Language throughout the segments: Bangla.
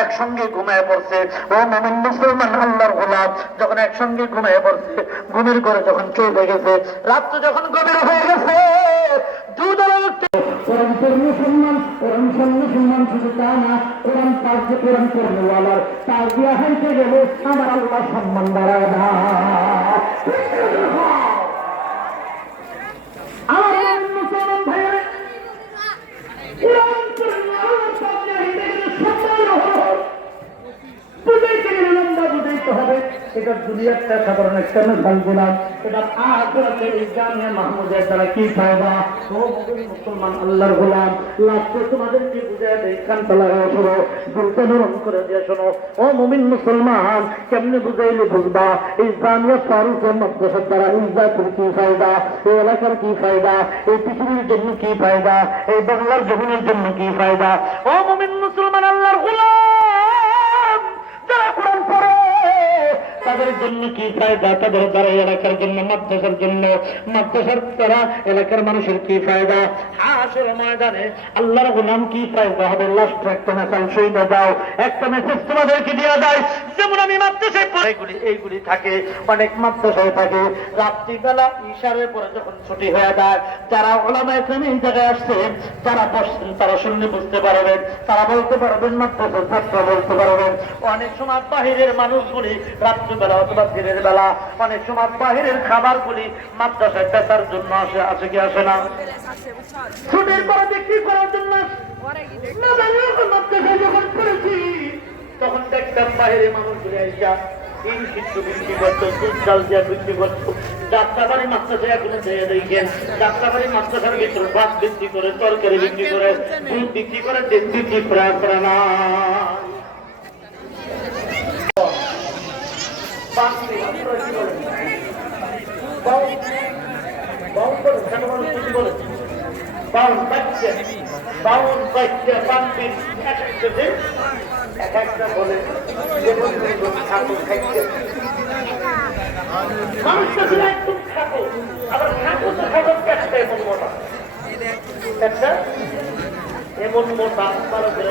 একসঙ্গে ঘুমায় পড়ছে। ও মোমিন মুসলমান আল্লাহর গোলাপ যখন একসঙ্গে ঘুমায় পড়ছে ঘুমের করে যখন চলে গেছে রাত্র যখন গভীর হয়ে গেছে দুদল কোরআন পড়ে মুসলমান কোরআন মুসলমান শুধু তা না কোরআন পাক যে কোরআন তার দিয়া হাইতে গেলে আমার আল্লাহ সম্মান বাড়ায় না আমার মুসলমান ভাইয়েরা বুঝাইতে হবে। এটা দুনিয়ারটা সাধারণ একটা মেশাল দিলাম এটা আখরাতে জামিয়া মাহমুদের দ্বারা কি ফায়দা? ও মুসলমান, আল্লাহর গোলাম। লাস্টে তোমাদেরকে করে দিয়ে শোনো। ও মুমিন মুসলমান, কেমনে বুঝাইলে বুঝবা? এই ফারুকের মাদ্রাসার দ্বারা কি ফায়দা? এই এলাকার কি ফায়দা? এই পৃথিবীর জন্য কি ফায়দা? এই বাংলার জমিনের জন্য কি ফায়দা? ও মুমিন মুসলমান, আল্লাহর গোলাম! তাদের জন্য কি ফায়দা তাদের দ্বারা এলাকার জন্য, মাদ্রাসার জন্য? মাদ্রাসার দ্বারা এলাকার মানুষের কি ফায়দা? হাসের ময়দানে আল্লাহর গোলাম কি ফায়দা হবে লাস্ট একটা মেসাল সইদা দাও একটা মেসেজ তোমাদেরকে দিয়ে দেয় যেমন আমি মাদ্রাসায় এইগুলি এইগুলি থাকে, অনেক মাদ্রাসায় থাকে। রাত্রিবেলা ইশারের পরে যখন ছুটি হয়ে যায়, যারা ওলামায় প্রেমী এই জায়গায় আসছে, তারা বসছেন তারা শুনলে বুঝতে পারবেন, তারা বলতে পারবেন মাদ্রাসার ছাত্র বলতে পারবেন। অনেক সময় বাহিরের মানুষগুলি রাত্রিবেলা অথবা দিনের বেলা অনেক সময় বাহিরের খাবারগুলি মাদ্রাসায় বেচার জন্য আসে আসে কি আসে না? ছুটির পরে বিক্রি করার জন্য তখন দেখতাম বিক্রি করতো চাল বিক্রি করতো। বিক্রি করে, তরকারি বিক্রি করে, দুধ বিক্রি করে দেখছি কি প্রায় প্রায় না বাউন বাচ্চা বাউন বাচ্চা পান্তির এক একটা এক একটা বলে ঠাকুর একদম ঠাকুর, আবার একটা এমন মোটা। একটা এমন মোটা করে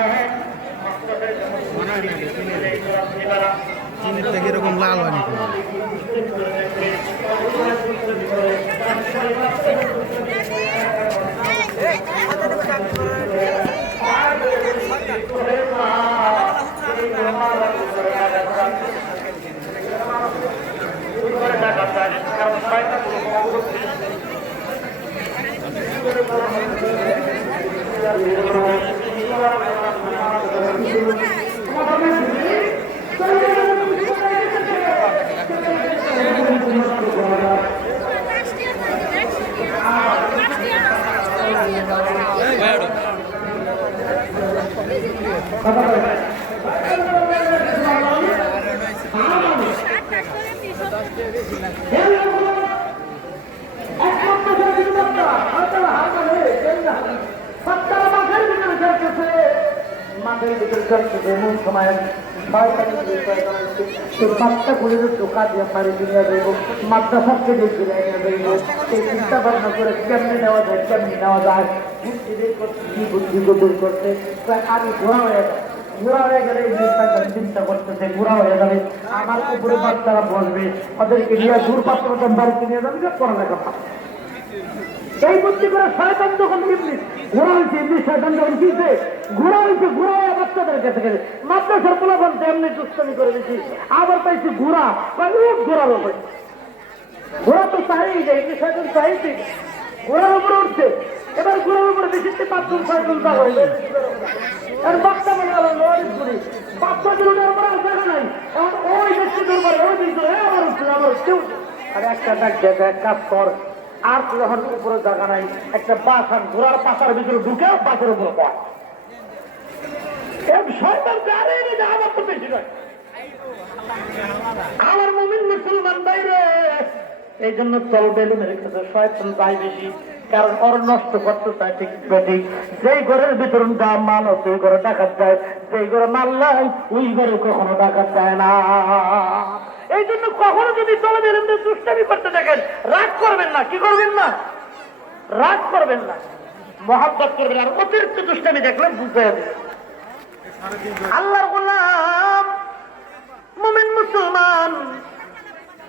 চিনিটা কীরকম লাল হয় নাকি ভিতরে চলছে পাঁচটা করে ঘুরে করে কেমনে নেওয়া যায়, কেমনে নেওয়া ঘোরা হয়ে ঘোরা ঘোরা আমার উপরে বাচ্চারা বসবে, ওদেরকে নিয়ে দূর পাত্র বাড়িতে নিয়ে যাবে পড়ালেখা এই বুদ্ধি করে শয়তান যখন ঘোড়া হয়েছে ঘোড়া হয়েছে, ঘোড়া হয়ে বাচ্চাদের কাছে গেছে মাদ্রাসার তেমনি করে আবার পাইছি ঘোড়া উঠ ঘোড়ার উপরে। ঘোড়া তো চাই যায় ঘোড়ার উপরে উঠছে। এবার ঘোড়ার উপরে বেশিতে পাঁচজন, ছয়জন হ্যাঁ একটা ডাক আর যখন উপরে জায়গা নাই। একটা বাস আর ঘোড়ার পাতার ভিতরে ঢুকে বাসের উপরে পড়ে এক শয়তান গাড়ি নিয়ে। আমার তো মুসলমান বাইরে এই জন্য চল বেলুনের কাছে শয়তান যায় বেশি। কারণ ওর নষ্ট করতে চায় ঠিক বেশি যেই ঘরের ভিতর দাম মানো সেই ঘরে ডাকাত যায়। যেই ঘরে মাল নাই, ওই ঘরে কখনো ডাকাত যায় না। এই জন্য কখনো যদি চলে বেলুনদের দুষ্টামি করতে দেখেন, রাগ করবেন না। কি করবেন না? রাগ করবেন না। মহাব্বত করবেন আর অতিরিক্ত দুষ্টামি দেখলে বুঝতে হবে। আল্লাহর গোলাম মুমিন মুসলমান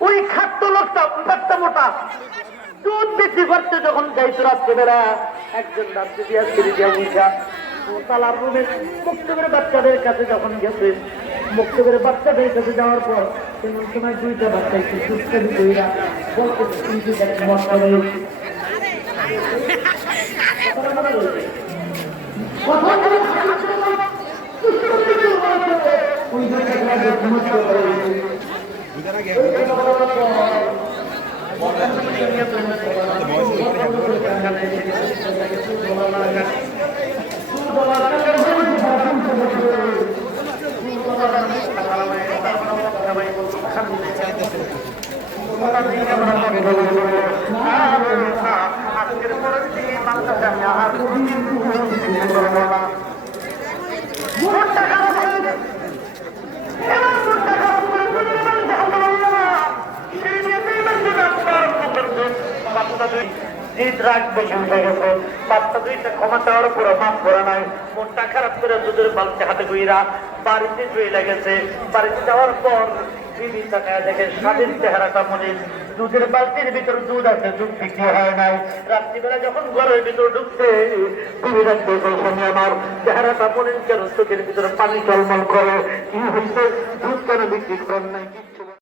ওই খাদ্য লোকটা বাচ্চা মোটা দুধ বিক্রি করতে যখন যাইতো রাত্রেবেলা একজন রাত্রে দিয়া ফিরে বাচ্চাদের কাছে যখন গেছে মুক্তবের বাচ্চাদের কাছে যাওয়ার পর তেমন সময় দুইটা বাচ্চা একটু সুস্থ হইরা বলতে কিন্তু দেখ রয়েছে কথা বলে ওই বাচ্চাগুলো দুধের বালতির ভিতর দুধ আছে, দুধ বিক্রি হয় নাই। রাত্রিবেলা যখন ঘরের ভিতর ঢুকছে বিবি রাখতে আমার চেহারাটা মনে কেন? চোখের ভিতরে পানি টলমল করে। কি হয়েছে দুধ কেন বিক্রি করেন নাই?